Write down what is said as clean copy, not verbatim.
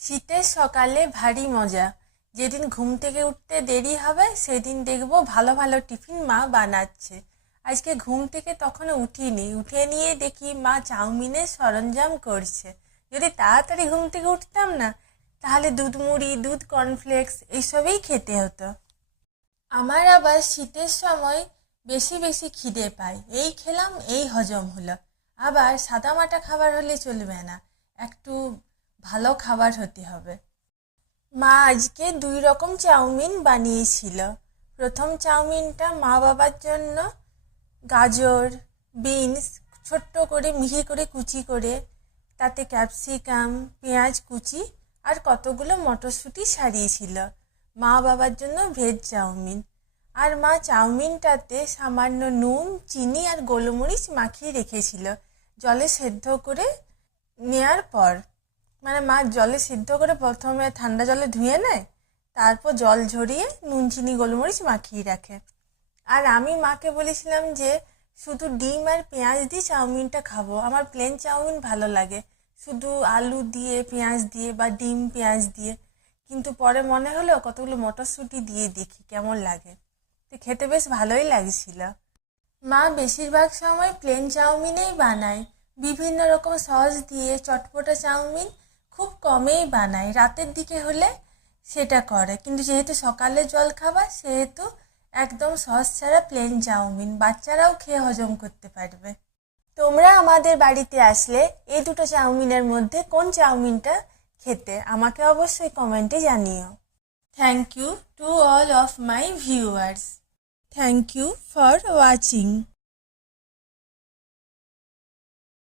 শীতের সকালে ভারী মজা। যেদিন ঘুম থেকে উঠতে দেরি হবে সেদিন দেখবো ভালো ভালো টিফিন মা বানাচ্ছে। আজকে ঘুম থেকে তখনও উঠিনি, উঠে নিয়ে দেখি মা চাউমিনের সরঞ্জাম করছে। যদি তাড়াতাড়ি ঘুম থেকে উঠতাম না, তাহলে দুধ মুড়ি, দুধ কর্নফ্লেক্স এইসবই খেতে হতো। আমার আবার শীতের সময় বেশি বেশি খিদে পায়, এই খেলাম এই হজম হলো। আবার সাদামাটা খাবার হলে চলবে না, একটু ভালো খাবার হতে হবে। মা আজকে 2 রকম চাউমিন বানিয়েছিল। প্রথম চাউমিনটা মা বাবার জন্য গাজর, বিনস ছোট্ট করে মিহি করে কুচি করে, তাতে ক্যাপসিকাম, পেঁয়াজ কুচি আর কতগুলো মটরশুঁটি সারিয়েছিল। মা বাবার জন্য ভেজ চাউমিন। আর মা চাউমিনটাতে সামান্য নুন, চিনি আর গোলমরিচ মাখিয়ে রেখেছিল জলে সেদ্ধ করে নেয়ার পর। মানে মা জলে সিদ্ধ করে প্রথমে ঠান্ডা জলে ধুয়ে নেয়, তারপর জল ঝরিয়ে নুন, চিনি, গোলমরিচ মাখিয়ে রাখে। আর আমি মাকে বলেছিলাম যে শুধু ডিম আর পেঁয়াজ দিয়ে চাউমিনটা খাবো, আমার প্লেন চাউমিন ভালো লাগে, শুধু আলু দিয়ে, পেঁয়াজ দিয়ে বা ডিম পেঁয়াজ দিয়ে। কিন্তু পরে মনে হলো কতগুলো মটরশুঁটি দিয়ে দেখি কেমন লাগে, তো খেতে বেশ ভালোই লাগছিল। মা বেশিরভাগ সময় প্লেন চাউমিনেই বানায়, বিভিন্ন রকম সস দিয়ে চটপটা চাউমিন খুব কমেই বানায়। রাতের দিকে হলে সেটা করে, কিন্তু যেহেতু সকালে জল খাবার সেহেতু একদম সস ছাড়া প্লেন চাউমিন, বাচ্চারাও খেয়ে হজম করতে পারবে। তোমরা আমাদের বাড়িতে আসলে এই দুটো চাউমিনের মধ্যে কোন চাউমিনটা খেতে আমাকে অবশ্যই কমেন্টে জানিও। Thank you to all of my viewers. Thank you for watching.